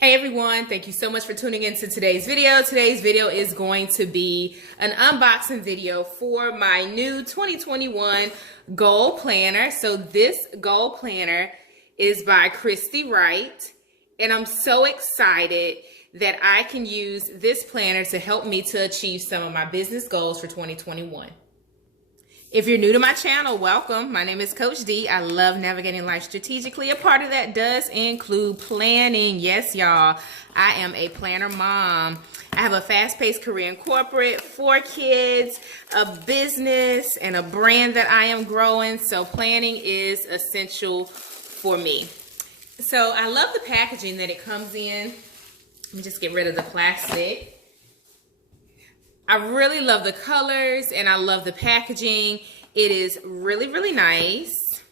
Hey everyone, thank you so much for tuning into today's video. Today's video is going to be an unboxing video for my new 2021 goal planner. So this goal planner is by Christy Wright, and I'm so excited that I can use this planner to help me to achieve some of my business goals for 2021. If you're new to my channel, welcome. My name is Coach D. I love navigating life strategically. A part of that does include planning. Yes, y'all, I am a planner mom. I have a fast-paced career in corporate, 4 kids, a business, and a brand that I am growing. So planning is essential for me. So I love the packaging that it comes in. Let me just get rid of the plastic. I really love the colors and I love the packaging. It is really, really nice.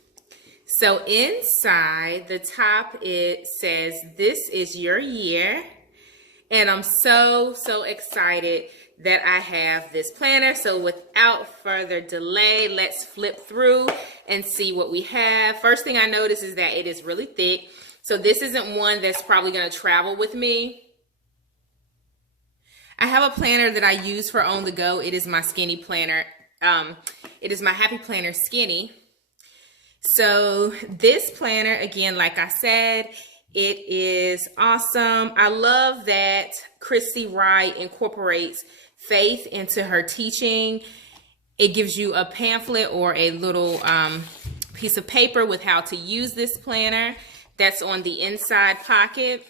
So inside the top, it says, "This is your year." And I'm so excited that I have this planner. So without further delay, let's flip through and see what we have. First thing I notice is that it is really thick. So this isn't one that's probably going to travel with me. I have a planner that I use for on the go. It is my skinny planner. It is my Happy Planner Skinny. So this planner, again, like I said, it is awesome. I love that Christy Wright incorporates faith into her teaching. It gives you a pamphlet or a little piece of paper with how to use this planner. That's on the inside pocket.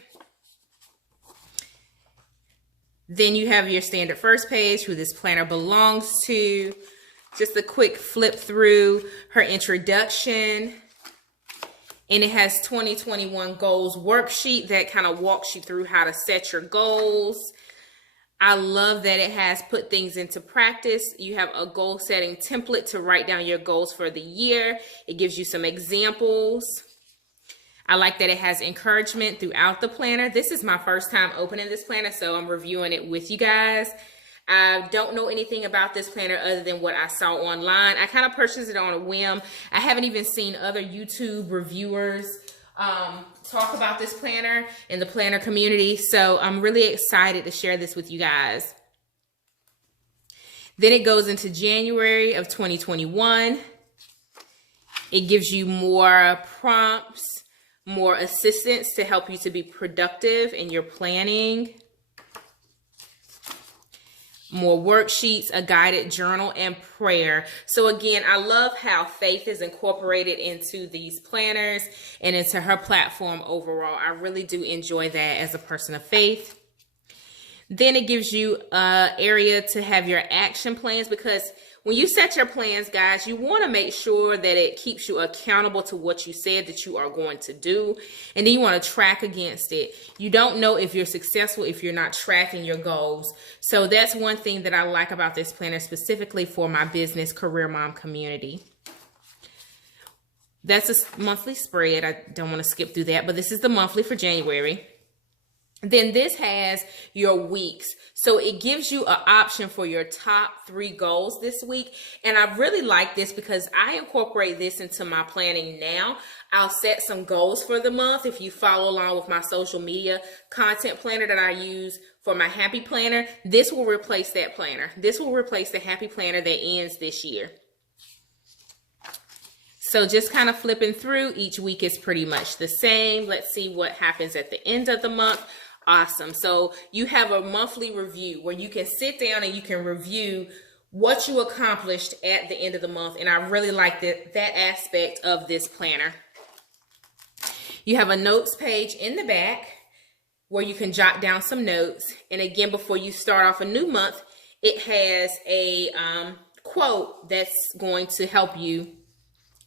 Then you have your standard first page, who this planner belongs to. Just a quick flip through her introduction. And it has 2021 goals worksheet that kind of walks you through how to set your goals. I love that it has put things into practice. You have a goal setting template to write down your goals for the year. It gives you some examples. I like that it has encouragement throughout the planner. This is my first time opening this planner, so I'm reviewing it with you guys. I don't know anything about this planner other than what I saw online. I kind of purchased it on a whim. I haven't even seen other YouTube reviewers talk about this planner in the planner community, so I'm really excited to share this with you guys. Then it goes into January of 2021. It gives you more prompts, more assistance to help you to be productive in your planning, more worksheets, a guided journal, and prayer. So again, I love how faith is incorporated into these planners and into her platform overall. I really do enjoy that as a person of faith. Then it gives you an area to have your action plans, because when you set your plans, guys, you want to make sure that it keeps you accountable to what you said that you are going to do. And then you want to track against it. You don't know if you're successful if you're not tracking your goals. So that's one thing that I like about this planner, specifically for my business career mom community. That's a monthly spread. I don't want to skip through that, but this is the monthly for January. Then this has your weeks. So it gives you an option for your top 3 goals this week. And I really like this because I incorporate this into my planning now. I'll set some goals for the month. If you follow along with my social media content planner that I use for my Happy Planner, this will replace that planner. This will replace the Happy Planner that ends this year. So just kind of flipping through, each week is pretty much the same. Let's see what happens at the end of the month. Awesome. So you have a monthly review where you can sit down and you can review what you accomplished at the end of the month. And I really like that aspect of this planner. You have a notes page in the back where you can jot down some notes. And again, before you start off a new month, it has a quote that's going to help you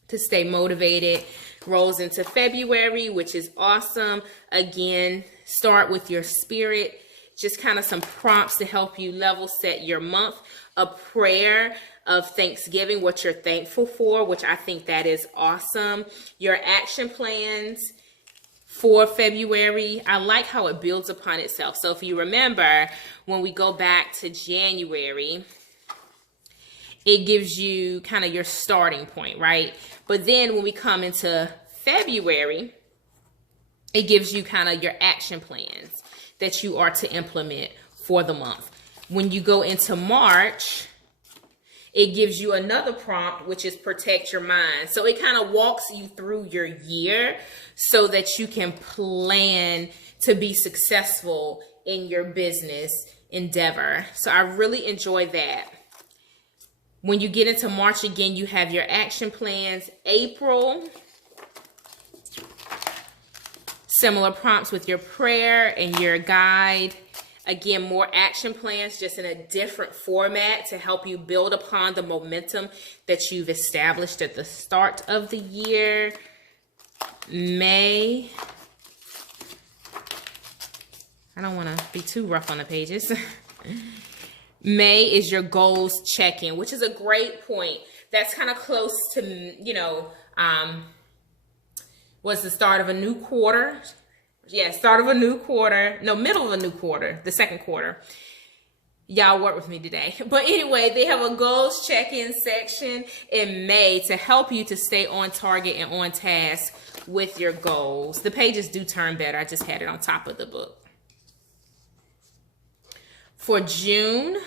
to stay motivated. Rolls into February, which is awesome. Again, start with your spirit. Just kind of some prompts to help you level set your month. A prayer of Thanksgiving, what you're thankful for, which I think that is awesome. Your action plans for February. I like how it builds upon itself. So if you remember, when we go back to January, it gives you kind of your starting point, right? But then when we come into February, it gives you kind of your action plans that you are to implement for the month. When you go into March, it gives you another prompt, which is protect your mind. So it kind of walks you through your year so that you can plan to be successful in your business endeavor. So I really enjoy that. When you get into March again, you have your action plans. April, similar prompts with your prayer and your guide. Again, more action plans, just in a different format to help you build upon the momentum that you've established at the start of the year. May, I don't want to be too rough on the pages. May is your goals check-in, which is a great point. That's kind of close to, you know, was the start of a new quarter. Yeah, start of a new quarter. No, middle of a new quarter, the second quarter. Y'all work with me today. But anyway, they have a goals check-in section in May to help you to stay on target and on task with your goals. The pages do turn better. I just had it on top of the book. For June,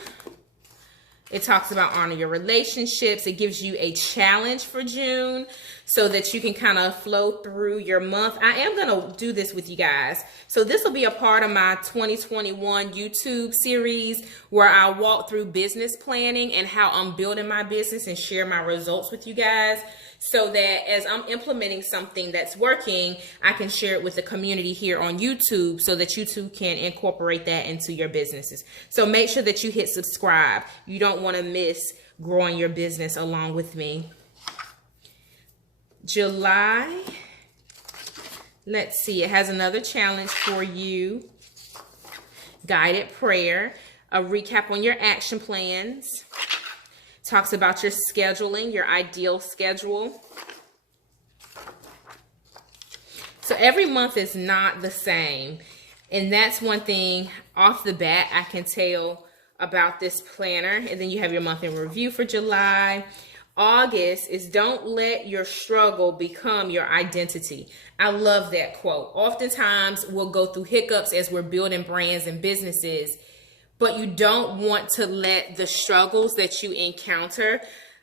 it talks about honor your relationships. It gives you a challenge for June so that you can kind of flow through your month. I am going to do this with you guys. So this will be a part of my 2021 YouTube series where I'll walk through business planning and how I'm building my business and share my results with you guys, so that as I'm implementing something that's working, I can share it with the community here on YouTube so that you too can incorporate that into your businesses. So make sure that you hit subscribe. You don't want to miss growing your business along with me. July, let's see, it has another challenge for you. Guided prayer, a recap on your action plans. Talks about your scheduling, your ideal schedule. So every month is not the same. And that's one thing off the bat I can tell about this planner. And then you have your month in review for July. August is don't let your struggle become your identity. I love that quote. Oftentimes we'll go through hiccups as we're building brands and businesses, but you don't want to let the struggles that you encounter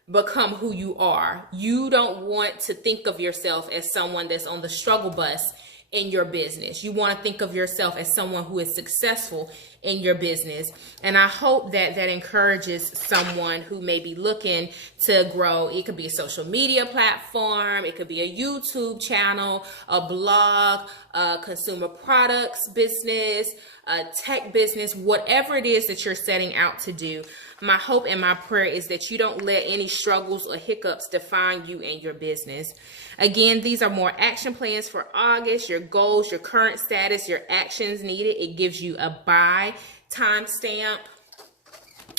become who you are. You don't want to think of yourself as someone that's on the struggle bus in your business. You want to think of yourself as someone who is successful in your business. And I hope that that encourages someone who may be looking to grow. It could be a social media platform. It could be a YouTube channel, a blog, a consumer products business, a tech business, whatever it is that you're setting out to do. My hope and my prayer is that you don't let any struggles or hiccups define you and your business. Again, these are more action plans for August, your goals, your current status, your actions needed. It gives you a buy timestamp.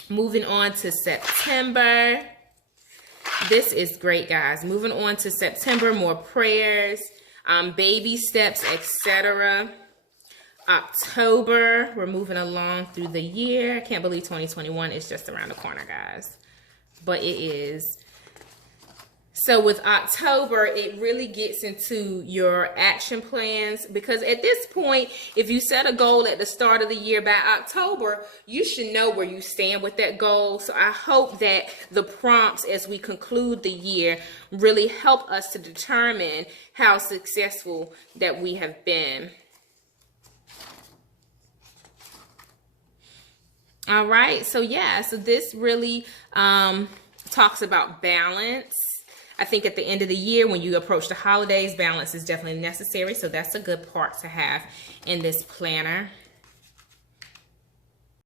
Moving on to September. This is great, guys. Moving on to September, more prayers, baby steps, etc. October, we're moving along through the year. I can't believe 2021 is just around the corner, guys, but it is. So with October, it really gets into your action plans, because at this point, if you set a goal at the start of the year, by October, you should know where you stand with that goal. So I hope that the prompts as we conclude the year really help us to determine how successful that we have been. All right, so yeah, so this really talks about balance. I think at the end of the year, when you approach the holidays, balance is definitely necessary. So that's a good part to have in this planner.